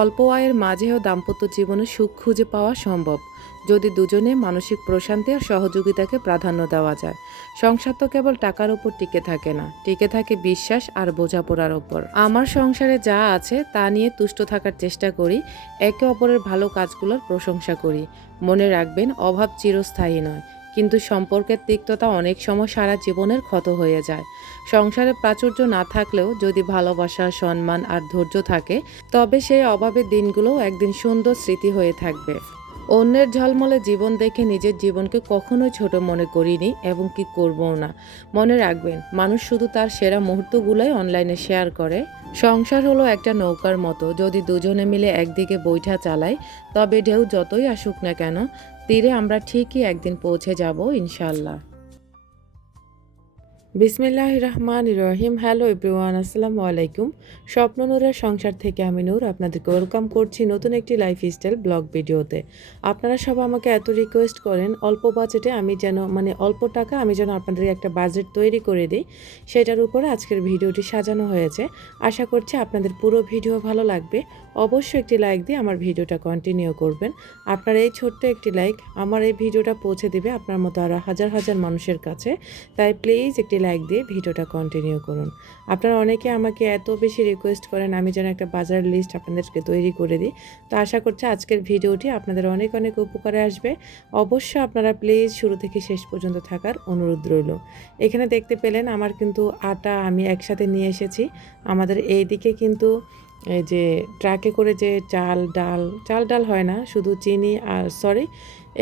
অল্প আয়ের মাঝেও দাম্পত্য জীবনে সুখ খুঁজে পাওয়া সম্ভব যদি দুজনে মানসিক প্রশান্তি আর সহযোগিতাকে প্রাধান্য দেওয়া যায়। সংসার তো কেবল টাকার উপর টিকে থাকে না, টিকে থাকে বিশ্বাস আর বোঝাপড়ার উপর। আমার সংসারে যা আছে তা নিয়ে তুষ্ট থাকার চেষ্টা করি, একে অপরের ভালো কাজগুলোর প্রশংসা করি। মনে রাখবেন, অভাব চিরস্থায়ী নয়, কিন্তু সম্পর্কের তিক্ততা অনেক সময় সারা জীবনের ক্ষত হয়ে যায়। সংসারে প্রাচুর্য না থাকলেও যদি ভালোবাসা, সম্মান আর ধৈর্য থাকে, তবে সেই অভাবের দিনগুলোও একদিন সুন্দর স্মৃতি হয়ে থাকবে। অন্যের ঝলমলে জীবন দেখে নিজের জীবনকে কখনোই ছোট মনে করিনি এবং কি করবও না। মনে রাখবেন, মানুষ শুধু তার সেরা মুহূর্তগুলোই অনলাইনে শেয়ার করে। সংসার হলো একটা নৌকার মতো, যদি দুজনে মিলে একদিকে বৈঠা চালায়, তবে ঢেউ যতই আসুক না কেন, তীরে আমরা ঠিকই একদিন পৌঁছে যাব ইনশাল্লাহ। বিসমিল্লাহির রহমানির রহিম। হ্যালো এভরিওয়ান, আসসালামু আলাইকুম। স্বপ্ন নূরের সংসার থেকে আমি নূর আপনাদেরকে ওয়েলকাম করছি নতুন একটি লাইফস্টাইল ব্লগ ভিডিওতে। আপনারা সব আমাকে এত রিকোয়েস্ট করেন অল্প বাজেটে আমি যেন অল্প টাকা আমি যেন আপনাদের একটা বাজেট তৈরি করে দিই, সেটার উপরে আজকের ভিডিওটি সাজানো হয়েছে। আশা করছি আপনাদের পুরো ভিডিও ভালো লাগবে। অবশ্যই একটি লাইক দিয়ে আমার ভিডিওটা কন্টিনিউ করবেন। আপনার এই ছোট্ট একটি লাইক আমার এই ভিডিওটা পৌঁছে দেবে আপনার মতো আরও হাজার হাজার মানুষের কাছে। তাই প্লিজ একটি লাইক দিয়ে ভিডিওটা কন্টিনিউ করুন। আপনারা অনেকে আমাকে এত বেশি রিকোয়েস্ট করেন আমি যেন একটা বাজার লিস্ট আপনাদেরকে তৈরি করে দিই। তো আশা করছি আজকের ভিডিওটি আপনাদের অনেক অনেক উপকারে আসবে। অবশ্যই আপনারা প্লিজ শুরু থেকে শেষ পর্যন্ত থাকার অনুরোধ রইল। এখানে দেখতে পেলেন আমার কিন্তু আটা আমি একসাথে নিয়ে এসেছি। আমাদের এই দিকে কিন্তু এই যে ট্রাকে করে যে চাল ডাল হয় না, শুধু চিনি আর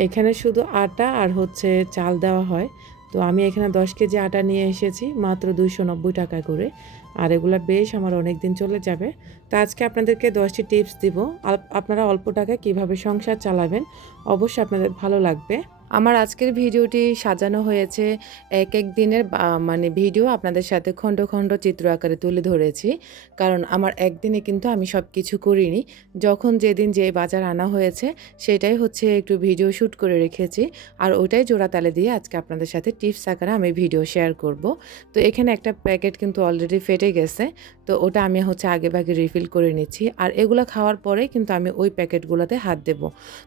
এখানে শুধু আটা আর হচ্ছে চাল দেওয়া হয়। তো আমি এখানে 10 কেজি আটা নিয়ে এসেছি মাত্র 290 টাকা করে। আর এগুলো বেশ আমার অনেক দিন চলে যাবে। তো আজকে আপনাদেরকে 10টি টিপস দিব, আপনারা অল্প টাকায় কীভাবে সংসার চালাবেন। অবশ্যই আপনাদের ভালো লাগবে। আমার আজকের ভিডিওটি সাজানো হয়েছে এক এক দিনের ভিডিও আপনাদের সাথে খণ্ড খণ্ড চিত্র আকারে তুলে ধরেছি। কারণ আমার একদিনে কিন্তু আমি সব কিছু করিনি। যখন যেদিন যে বাজার আনা হয়েছে সেটাই হচ্ছে একটু ভিডিও শ্যুট করে রেখেছি, আর ওটাই জোড়াতালে দিয়ে আজকে আপনাদের সাথে টিপস আকারে আমি ভিডিও শেয়ার করব। তো এখানে একটা প্যাকেট কিন্তু অলরেডি ফেটে গেছে, তো ওটা আমি হচ্ছে আগেভাগে রিফিল করে নিচ্ছি। আর এগুলো খাওয়ার পরেই কিন্তু আমি ওই প্যাকেটগুলোতে হাত দেব।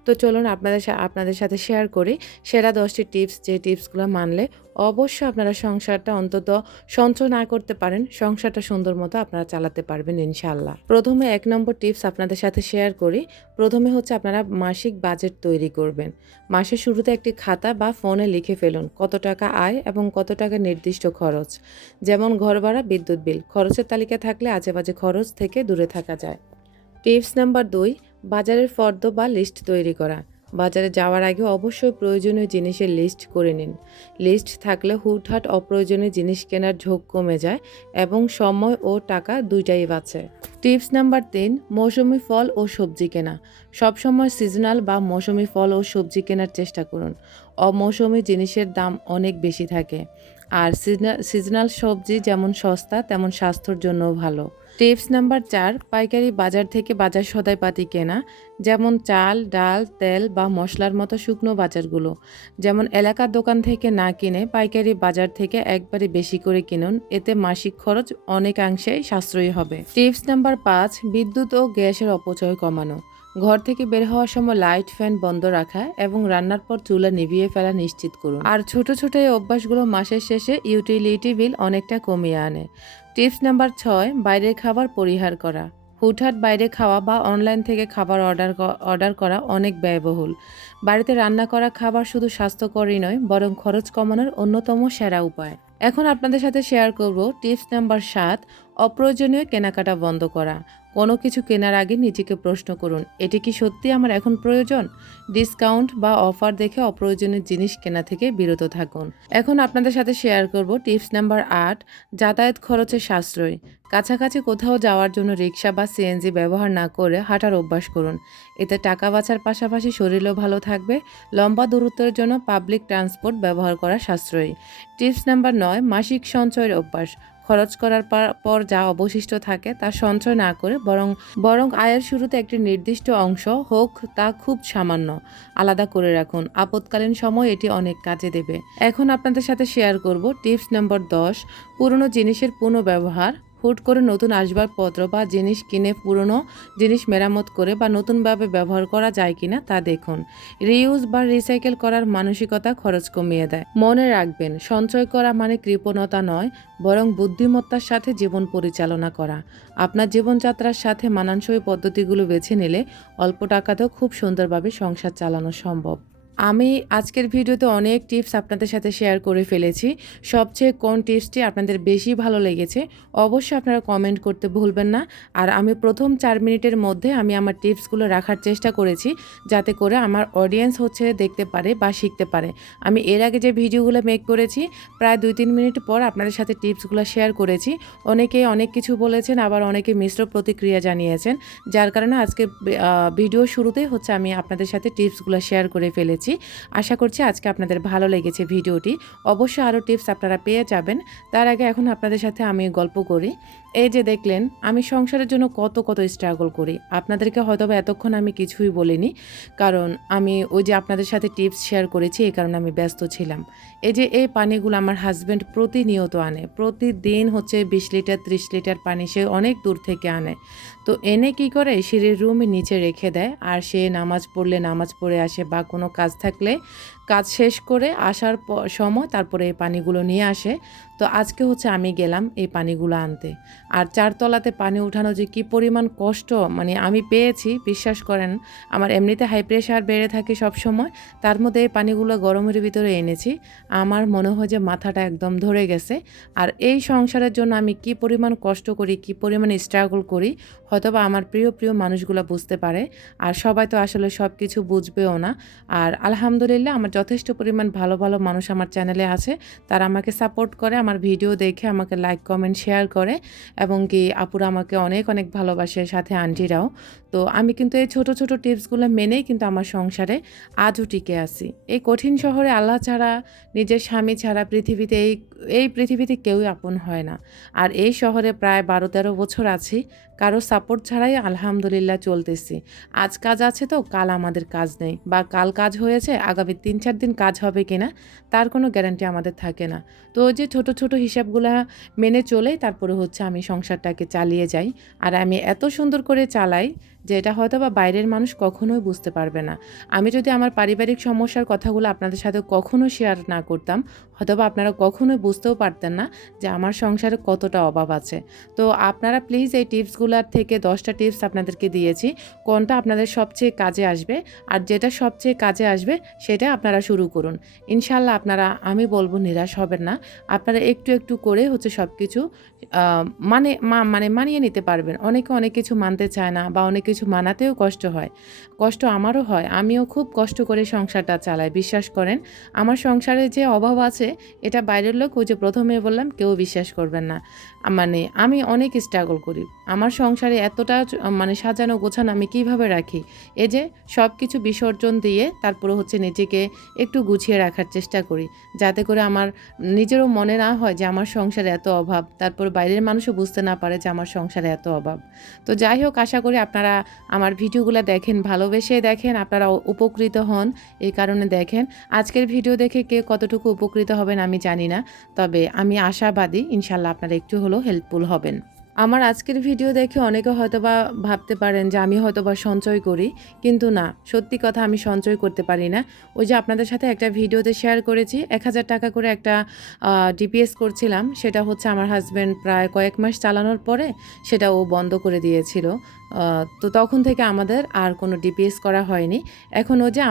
তো চলুন আপনাদের সাথে শেয়ার করি সেরা 10টি টিপস, যে টিপসগুলো মানলে অবশ্যই আপনারা সংসারটা অন্তত সঞ্চয় না করতে পারেন, সংসারটা সুন্দর মতো আপনারা চালাতে পারবেন ইনশাল্লাহ। প্রথমে 1 নম্বর টিপস আপনাদের সাথে শেয়ার করি। প্রথমে হচ্ছে আপনারা মাসিক বাজেট তৈরি করবেন। মাসের শুরুতে একটি খাতা বা ফোনে লিখে ফেলুন কত টাকা আয় এবং কত টাকা নির্দিষ্ট খরচ, যেমন ঘর ভাড়া, বিদ্যুৎ বিল। খরচের তালিকা থাকলে আজেবাজে খরচ থেকে দূরে থাকা যায়। টিপস নাম্বার 2, বাজারের ফর্দ বা লিস্ট তৈরি করা। বাজারে যাওয়ার আগে অবশ্যই প্রয়োজনীয় জিনিসের লিস্ট করে নিন। লিস্ট থাকলে হুটহাট অপ্রয়োজনীয় জিনিস কেনার ঝোঁক কমে যায় এবং সময় ও টাকা দুইটাই বাঁচে। টিপস নাম্বার 3, মৌসুমি ফল ও সবজি কেনা। সবসময় সিজনাল বা মৌসুমি ফল ও সবজি কেনার চেষ্টা করুন। অমৌসুমি জিনিসের দাম অনেক বেশি থাকে, আর সিজনাল সবজি যেমন সস্তা তেমন স্বাস্থ্যের জন্যও ভালো। টিপস নাম্বার 4, পাইকারি বাজার থেকে বাজার সদাইপাতি কেনা, যেমন চাল, ডাল, তেল বা মশলার মতো শুকনো বাজারগুলো। যেমন এলাকার দোকান থেকে না কিনে পাইকারি বাজার থেকে একবারে বেশি করে কিনুন, এতে মাসিক খরচ অনেকাংশেই সাশ্রয়ী হবে। টিপস নাম্বার 5, বিদ্যুৎ ও গ্যাসের অপচয় কমানো। ঘর থেকে বের হওয়ার সময় লাইট, ফ্যান বন্ধ রাখা এবং রান্নার পর চুলা নিভিয়ে ফেলা নিশ্চিত করুন। আর ছোট ছোট এই অভ্যাসগুলো মাসের শেষে ইউটিলিটি বিল অনেকটা কমিয়ে আনে। টিপস নাম্বার 6, বাইরের খাবার পরিহার করা। হুটহাট বাইরে খাওয়া বা অনলাইন থেকে খাবার অর্ডার করা অনেক ব্যয়বহুল। বাড়িতে রান্না করা খাবার শুধু স্বাস্থ্যকরই নয়, বরং খরচ কমানোর অন্যতম সেরা উপায়। এখন আপনাদের সাথে শেয়ার করব টিপস নাম্বার 7, অপ্রয়োজনীয় কেনাকাটা বন্ধ করা। কোনো কিছু কেনার আগে নিজেকে প্রশ্ন করুন, এটি কি সত্যি আমার এখন প্রয়োজন? ডিসকাউন্ট বা অফার দেখে অপ্রয়োজনীয় জিনিস কেনা থেকে বিরত থাকুন। এখন আপনাদের সাথে শেয়ার করব টিপস নাম্বার 8, যাতায়াত খরচে সাশ্রয়। কাছাকাছি কোথাও যাওয়ার জন্য রিক্সা বা সিএনজি ব্যবহার না করে হাঁটার অভ্যাস করুন। এতে টাকা বাঁচার পাশাপাশি শরীরও ভালো থাকবে। লম্বা দূরত্বের জন্য পাবলিক ট্রান্সপোর্ট ব্যবহার করা সাশ্রয়ী। টিপস নাম্বার 9, মাসিক সঞ্চয়ের অভ্যাস। খরচ করার পর যা অবশিষ্ট থাকে তা সঞ্চয় না করে বরং আয়ের শুরুতে একটি নির্দিষ্ট অংশ হোক তা খুব সামান্য আলাদা করে রাখুন। আপৎকালীন সময় এটি অনেক কাজে দেবে। এখন আপনাদের সাথে শেয়ার করব টিপস নাম্বার 10, পুরনো জিনিসের পুনর্ব্যবহার। হুট করে নতুন আসবাবপত্র বা জিনিস কিনে পুরনো জিনিস মেরামত করে বা নতুনভাবে ব্যবহার করা যায় কিনা তা দেখুন। রিইউজ বা রিসাইকেল করার মানসিকতা খরচ কমিয়ে দেয়। মনে রাখবেন, সঞ্চয় করা মানে কৃপণতা নয়, বরং বুদ্ধিমত্তার সাথে জীবন পরিচালনা করা। আপনার জীবনযাত্রার সাথে মানানসই পদ্ধতিগুলো বেছে নিলে অল্প টাকাতেও খুব সুন্দরভাবে সংসার চালানো সম্ভব। আমি আজকের ভিডিওতে অনেক টিপস আপনাদের সাথে শেয়ার করে ফেলেছি। সবচেয়ে কোন টিপসটি আপনাদের বেশি ভালো লেগেছে অবশ্যই আপনারা কমেন্ট করতে ভুলবেন না। আর আমি প্রথম ৪ মিনিটের মধ্যে আমি আমার টিপসগুলো রাখার চেষ্টা করেছি, যাতে করে আমার অডিয়েন্স দেখতে পারে বা শিখতে পারে। আমি এর আগে যে ভিডিওগুলো মেক করেছি প্রায় ২-৩ মিনিট পর আপনাদের সাথে টিপসগুলো শেয়ার করেছি। অনেকেই অনেক কিছু বলেছেন, আবার অনেকে মিশ্র প্রতিক্রিয়া জানিয়েছেন। যার কারণে আজকে ভিডিও শুরুতেই আমি আপনাদের সাথে টিপসগুলো শেয়ার করে ফেলেছি। আশা করছি আজকে আপনাদের ভালো লেগেছে ভিডিওটি। অবশ্যই আরও টিপস আপনারা পেয়ে যাবেন। তার আগে এখন আপনাদের সাথে আমি গল্প করি। এই যে দেখলেন, আমি সংসারের জন্য কত স্ট্রাগল করি। আপনাদেরকে হয়তোবা এতক্ষণ আমি কিছুই বলিনি, কারণ আমি ওই যে আপনাদের সাথে টিপস শেয়ার করেছি, এই কারণে আমি ব্যস্ত ছিলাম। এই যে এই পানিগুলো আমার হাজব্যান্ড প্রতিনিয়ত আনে। প্রতিদিন 20 লিটার 30 লিটার পানি সে অনেক দূর থেকে আনে। তো এনে কি করে, সিঁড়ির রুমে নিচে রেখে দেয়। আর সে নামাজ পড়লে নামাজ পড়ে আসে, বা কোনো কাজ থাকলে কাজ শেষ করে আসার সময় তারপরে এই পানিগুলো নিয়ে আসে। তো আজকে আমি গেলাম এই পানিগুলো আনতে। আর 4 তলাতে পানি উঠানো যে কী পরিমাণ কষ্ট মানে আমি পেয়েছি, বিশ্বাস করেন। আমার এমনিতে হাই প্রেশার বেড়ে থাকে সব সময়, তার মধ্যে এই পানিগুলো গরমের ভিতরে এনেছি। আমার মনে হয় যে মাথাটা একদম ধরে গেছে। আর এই সংসারের জন্য আমি কী পরিমাণ কষ্ট করি, কী পরিমাণ স্ট্রাগল করি, হয়তোবা আমার প্রিয় মানুষগুলো বুঝতে পারে। আর সবাই তো আসলে সব কিছু বুঝবেও না। আর আলহামদুলিল্লাহ, আমার যথেষ্ট পরিমাণ ভালো মানুষ আমার চ্যানেলে আছে। তারা আমাকে সাপোর্ট করে, আমার ভিডিও দেখে আমাকে লাইক কমেন্ট শেয়ার করে, এবং কি আপুরা আমাকে অনেক ভালোবাসে, সাথে আন্টিরাও। তো আমি কিন্তু এই ছোট টিপসগুলো মেনেই কিন্তু আমার সংসারে আজও টিকে আছি। এই কঠিন শহরে আল্লাহ ছাড়া, নিজের স্বামী ছাড়া পৃথিবীতে এই পৃথিবীতে কেউই আপন হয় না। আর এই শহরে প্রায় 12-13 বছর আছি, কারো সাপোর্ট ছাড়াই আলহামদুলিল্লাহ চলতেছি। আজ কাজ আছে তো কাল আমাদের কাজ নেই, বা কাল কাজ হয়েছে আগামী 3-4 দিন কাজ হবে কিনা তার কোনো গ্যারান্টি আমাদের থাকে না। তো ওই যে ছোট হিসাবগুলা মেনে চলেই তারপরে আমি সংসারটাকে চালিয়ে যাই। আর আমি এত সুন্দর করে চালাই যে এটা হয়তোবা বাইরের মানুষ কখনোই বুঝতে পারবে না। আমি যদি আমার পারিবারিক সমস্যার কথাগুলো আপনাদের সাথে কখনো শেয়ার না করতাম, হয়তোবা আপনারা কখনোই বুঝতেও পারতেন না যে আমার সংসারে কতটা অভাব আছে। তো আপনারা প্লিজ এই টিপসগুলোর থেকে 10টা টিপস আপনাদেরকে দিয়েছি, কোনটা আপনাদের সবচেয়ে কাজে আসবে, আর যেটা সবচেয়ে কাজে আসবে সেটা আপনারা শুরু করুন। ইনশাআল্লাহ আপনারা, আমি বলবো, নিরাশ হবেন না। আপনারা একটু করে সব কিছু মানিয়ে নিতে পারবেন। অনেকে অনেক কিছু মানতে চায় না, বা অনেক কিছু মানাতেও কষ্ট হয়। কষ্ট আমারও হয়, আমিও খুব কষ্ট করে সংসারটা চালাই। বিশ্বাস করেন, আমার সংসারে যে অভাব আছে এটা বাইরের লোক, ওই যে প্রথমে বললাম, কেউ বিশ্বাস করবেন না। আমি অনেক স্ট্রাগল করি। আমার সংসারে এতটা সাজানো গোছানো আমি কিভাবে রাখি। এই যে সব কিছু বিসর্জন দিয়ে তারপরে নিজেকে একটু গুছিয়ে রাখার চেষ্টা করি, যাতে করে আমার নিজেরও মনে না হয় যে আমার সংসারে এত অভাব, তারপর বাইরের মানুষও বুঝতে না পারে যে আমার সংসারে এত অভাব। তো যাই হোক, আশা করি আপনারা আমার ভিডিওগুলো দেখেন, ভালোবেসে দেখেন, আপনারা উপকৃত হন, এই কারণে দেখেন। আজকের ভিডিও দেখে কে কতটুকু উপকৃত হবেন আমি জানি না, তবে আমি আশাবাদী ইনশাল্লাহ আপনারা একটু হলেও হেল্পফুল হবেন। আমার আজকের ভিডিও দেখে অনেকে হয়তোবা ভাবতে পারেন যে আমি হয়তোবা সঞ্চয় করি, কিন্তু না, সত্যি কথা, আমি সঞ্চয় করতে পারি না। ওই যে আপনাদের সাথে একটা ভিডিওতে শেয়ার করেছি, 1000 টাকা করে একটা ডিপিএস করছিলাম, সেটা আমার হাজব্যান্ড প্রায় কয়েক মাস চালানোর পরে সেটা ও বন্ধ করে দিয়েছিল। তো তখন থেকে আমাদের আর কোনো ডিপিএস করা হয়নি। এখন যে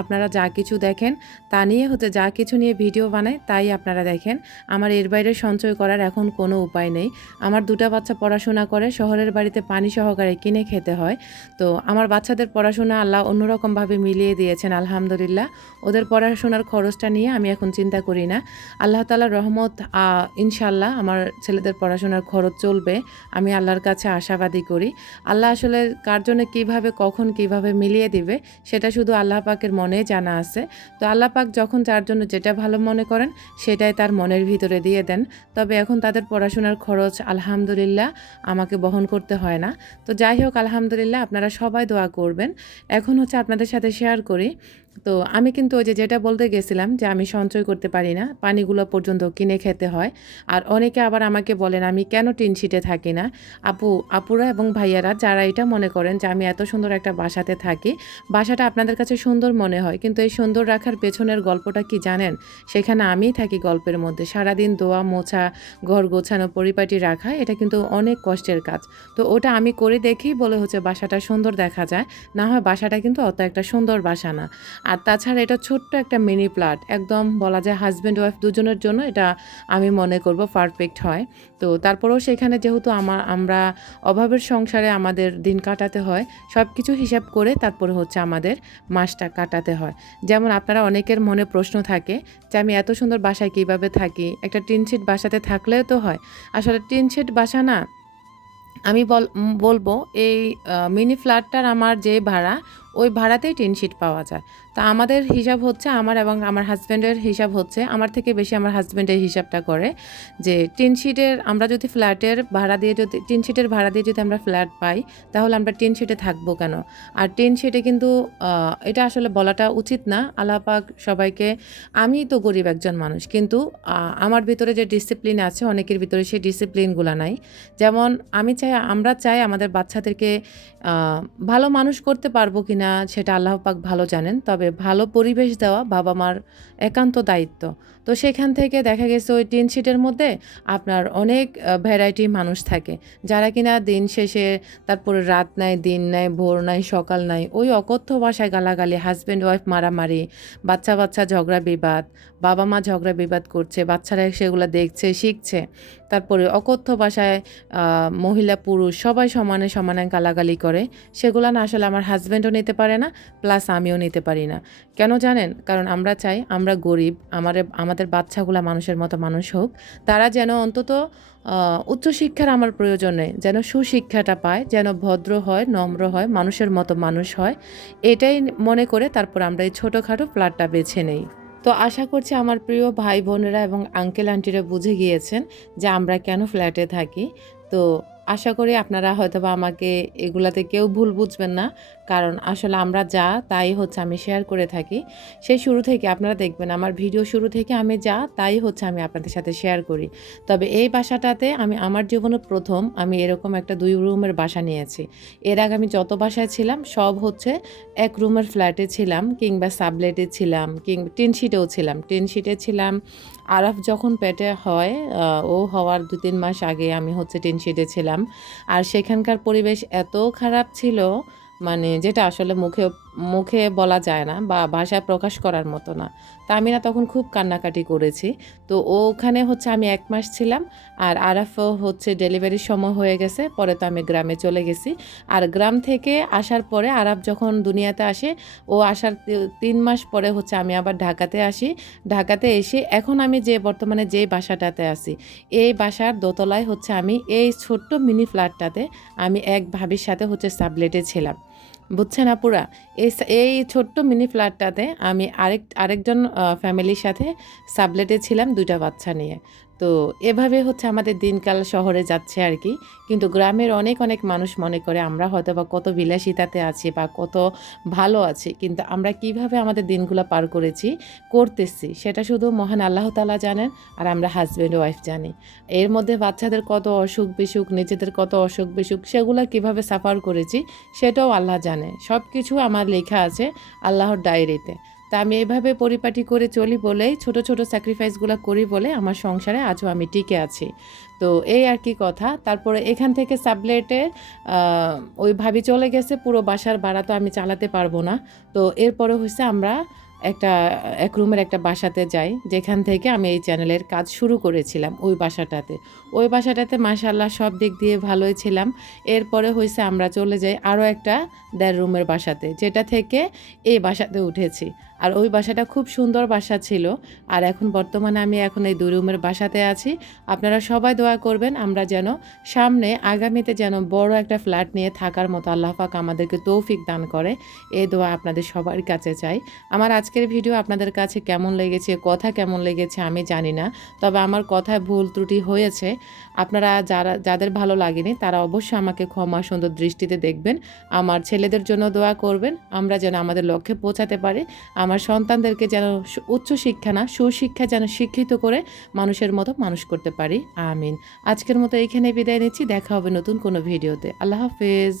আপনারা যা কিছু দেখেন তা নিয়ে যা কিছু নিয়ে ভিডিও বানাই তাই আপনারা দেখেন। আমার এর বাইরে সঞ্চয় করার এখন কোনো উপায় নেই। আমার 2টা বাচ্চা পড়াশোনা করে, শহরের বাড়িতে পানি সহকারে কিনে খেতে হয়। তো আমার বাচ্চাদের পড়াশোনা আল্লাহ অন্যরকমভাবে মিলিয়ে দিয়েছেন আলহামদুলিল্লাহ। ওদের পড়াশোনার খরচটা নিয়ে আমি এখন চিন্তা করি না। আল্লাহ তাআলার রহমত, ইনশাআল্লাহ আমার ছেলেদের পড়াশোনার খরচ চলবে, আমি আল্লাহর কাছে আশাবাদী করি। আল্লাহ আসলে কার জন্য কীভাবে কখন কীভাবে মিলিয়ে দিবে সেটা শুধু আল্লাহ পাকের মনেই জানা আছে। তো আল্লাহ পাক যখন যার জন্য যেটা ভালো মনে করেন সেটাই তার মনের ভিতরে দিয়ে দেন। তবে এখন তাদের পড়াশোনার খরচ আলহামদুলিল্লাহ আমাকে বহন করতে হয় না। তো যাই হোক, আলহামদুলিল্লাহ, আপনারা সবাই দোয়া করবেন। এখন আপনাদের সাথে শেয়ার করি, তো আমি কিন্তু ওই যে যেটা বলতে গেছিলাম যে আমি সঞ্চয় করতে পারি না। পানিগুলো পর্যন্ত কিনে খেতে হয়। আর অনেকে আবার আমাকে বলেন আমি কেন টিন শিটে থাকি না? আপুরা এবং ভাইয়ারা যারা এটা মনে করেন যে আমি এত সুন্দর একটা বাসাতে থাকি, বাসাটা আপনাদের কাছে সুন্দর মনে হয়। কিন্তু এই সুন্দর রাখার পেছনের গল্পটা কি জানেন? সেখানে আমিই থাকি গল্পের মধ্যে। সারাদিন ধোয়া, মোছা, ঘর গোছানো, পরিপাটি রাখা এটা কিন্তু অনেক কষ্টের কাজ। তো ওটা আমি করে দেখেই বলে হচ্ছে বাসাটা সুন্দর দেখা যায়। না হয় বাসাটা কিন্তু অত একটা সুন্দর বাসা না। আর তাছাড়া এটা ছোট্ট একটা মিনি প্লট। একদম বলা যায় হাসব্যান্ড ওয়াইফ দুজনের জন্য এটা আমি মনে করব পারফেক্ট হয়। তো তারপরেও সেখানে যেহেতু আমরা অভাবের সংসারে আমাদের দিন কাটাতে হয়, সবকিছু হিসাব করে তারপরে হচ্ছে আমাদের মাসটা কাটাতে হয়। যেমন আপনারা অনেকের মনে প্রশ্ন থাকে যে আমি এত সুন্দর বাসায় কিভাবে থাকি? একটা টিন শেড বাসাতে থাকলেও তো হয়। আসলে টিন শেড বাসা না আমি বলবো এই মিনি ফ্ল্যাটটার আমার যে ভাড়া, ওই ভাড়াতেই টিন শিট পাওয়া যায়। তো আমাদের হিসাব হচ্ছে আমার এবং আমার হাসব্যান্ডের হিসাব হচ্ছে আমার থেকে বেশি আমার হাসব্যান্ডের হিসাবটা করে যে টিন শিটের আমরা যদি ফ্ল্যাটের ভাড়া দিয়ে যদি টিন শিটের ভাড়া দিয়ে যদি আমরা ফ্ল্যাট পাই তাহলে আমরা টিন শিটে থাকবো কেন? আর টিন শিটে কিন্তু এটা আসলে বলাটা উচিত না। আল্লাহ পাক সবাইকে আমি তো গরিব একজন মানুষ কিন্তু আমার ভিতরে যে ডিসিপ্লিন আছে অনেকের ভিতরে সেই ডিসিপ্লিনগুলা নাই। যেমন আমরা চাই আমাদের বাচ্চাদেরকে আ ভালো মানুষ করতে পারবো কিনা সেটা আল্লাহ পাক ভালো জানেন। তবে ভালো পরিবেশ দেওয়া বাবা-মার একান্ত দায়িত্ব। তো সেখান থেকে দেখা গেছে ওই টিন শিটের মধ্যে আপনার অনেক ভ্যারাইটি মানুষ থাকে। যারা কিনা দিন শেষে তারপরে রাত নাই, দিন নাই, ভোর নাই, সকাল নাই। ওই অকথ্য ভাষায় গালাগালি, হাসব্যান্ড ওয়াইফ মারামারি, বাচ্চা ঝগড়া বিবাদ, বাবা-মা ঝগড়া বিবাদ করছে, বাচ্চারা সেগুলা দেখছে, শিখছে। তারপরে অকথ্য ভাষায় মহিলা পুরুষ সবাই সমানে গালাগালি করে। সেগুলা না আসলে আমার হাসব্যান্ডও নিতে পারে না, প্লাস আমিও নিতে পারি না। কেন জানেন? কারণ আমরা চাই আমরা গরিব, আমাদের বাচ্চাগুলা মানুষের মতো মানুষ হোক। তারা যেন অন্তত উচ্চশিক্ষার আমার প্রয়োজন নেই। যেন সুশিক্ষাটা পায়, যেন ভদ্র হয়, নম্র হয়, মানুষের মতো মানুষ হয়। এটাই মনে করে তারপর আমরা এই ছোটখাটো ফ্ল্যাটটা বেছে নেই। তো আশা করছি আমার প্রিয় ভাই বোনেরা এবং আঙ্কেল আন্টিরা বুঝে গিয়েছেন যে আমরা কেন ফ্ল্যাটে থাকি। তো আশা করি আপনারা হয়তোবা আমাকে এগুলাতে কেউ ভুল বুঝবেন না। কারণ আসলে আমরা যা তাই হচ্ছে আমি শেয়ার করে থাকি। সেই শুরু থেকে আপনারা দেখবেন আমার ভিডিও শুরু থেকে আমি যা তাই হচ্ছে আমি আপনাদের সাথে শেয়ার করি। তবে এই বাসাটাতে আমি আমার জীবনে ১ম আমি এরকম একটা ২ রুমের বাসা নিয়েছি। এর আগে আমি যত বাসায় ছিলাম সব হচ্ছে ১ রুমের ফ্ল্যাটে ছিলাম কিংবা সাবলেটে ছিলাম টিন শিটেও ছিলাম। টিন শিটে ছিলাম। আরাফ যখন পেটে হয় ও হওয়ার ২-৩ মাস আগে আমি হচ্ছে টিন শিটে ছিলাম। আর সেখানকার পরিবেশ এত খারাপ ছিল মানে যেটা আসলে মুখে বলা যায় না বা ভাষায় প্রকাশ করার মতো না। তা আমি না তখন খুব কান্নাকাটি করেছি। তো ওখানে হচ্ছে আমি ১ মাস ছিলাম। আর আরাফও হচ্ছে ডেলিভারির সময় হয়ে গেছে। পরে তো আমি গ্রামে চলে গেছি। আর গ্রাম থেকে আসার পরে আরাফ যখন দুনিয়াতে আসে, ও আসার ৩ মাস পরে হচ্ছে আমি আবার ঢাকাতে আসি। ঢাকাতে এসে এখন আমি বর্তমানে যে বাসাটাতে আছি, এই বাসার দোতলায় হচ্ছে আমি এই ছোট্ট মিনি ফ্ল্যাটটাতে আমি এক ভাবির সাথে হচ্ছে সাবলেটে ছিলাম। বুঝছেন আপুরা? এই ছোট্ট মিনি ফ্ল্যাটটাতে আমি আরেকজন ফ্যামিলির সাথে সাবলেটে ছিলাম ২ টা বাচ্চা নিয়ে। তো এভাবে হচ্ছে আমাদের দিনকাল শহরে যাচ্ছে আরকি। কিন্তু গ্রামের অনেক মানুষ মনে করে আমরা হয়তোবা কত বিলাসিতাতে আছি বা কত ভালো আছি। কিন্তু আমরা কিভাবে আমাদের দিনগুলা পার করতেছি সেটা শুধু মহান আল্লাহ তাআলা জানেন আর আমরা হাসব্যান্ড ওয়াইফ জানি। এর মধ্যে বাচ্চাদের কত অসুখ-বিসুখ, নিজেদের কত অসুখ-বিসুখ সেগুলা কিভাবে সাফার করেছি সেটাও আল্লাহ জানে। সবকিছু আমার লেখা আছে আল্লাহর ডায়েরিতে। তা আমি এভাবে পরিপাটি করে চলি বলেই ছোট স্যাক্রিফাইসগুলা করি বলে আমার সংসারে আজও আমি টিকে আছি। তো এই আর কি কথা। তারপরে এখান থেকে সাবলেটে আ ওই ভাবি চলে গেছে, পুরো বাসার ভাড়া তো আমি চালাতে পারব না। তো এরপরে হইছে আমরা একটা ১ রুমের একটা বাসাতে যাই, যেখান থেকে আমি এই চ্যানেলের কাজ শুরু করেছিলাম ওই বাসাটাতে। ওই বাসাটাতে মাশাআল্লাহ সব দিক দিয়ে ভালোই ছিলাম। এরপরে হইছে আমরা চলে যাই আরও একটা ১.৫ রুমের বাসাতে, যেটা থেকে এই বাসাতে উঠেছি। আর ওই বাসাটা খুব সুন্দর বাসা ছিল। আর এখন বর্তমানে আমি এই ২ রুমের বাসাতে আছি। আপনারা সবাই দোয়া করবেন আমরা যেন আগামীতে যেন বড় একটা ফ্ল্যাট নিয়ে থাকার মতো আল্লাহ পাক আমাদেরকে তৌফিক দান করে। এই দোয়া আপনাদের সবার কাছে চাই। আমার আজকে আজকের ভিডিও আপনাদের কাছে কেমন লেগেছে, কথা কেমন লেগেছে আমি জানি না। তবে আমার কথায় ভুল ত্রুটি হয়েছে। আপনারা যাদের ভালো লাগেনি তারা অবশ্যই আমাকে ক্ষমা সুন্দর দৃষ্টিতে দেখবেন। আমার ছেলেদের জন্য দোয়া করবেন। আমরা যেন আমাদের লক্ষ্যে পৌঁছাতে পারি। আমার সন্তানদেরকে যেন উচ্চ শিক্ষা না, সুশিক্ষা যেন শিক্ষিত করে মানুষের মতো মানুষ করতে পারি। আমিন। আজকের মতো এইখানে বিদায় নিচ্ছি। দেখা হবে নতুন কোনো ভিডিওতে। আল্লাহ হাফেজ।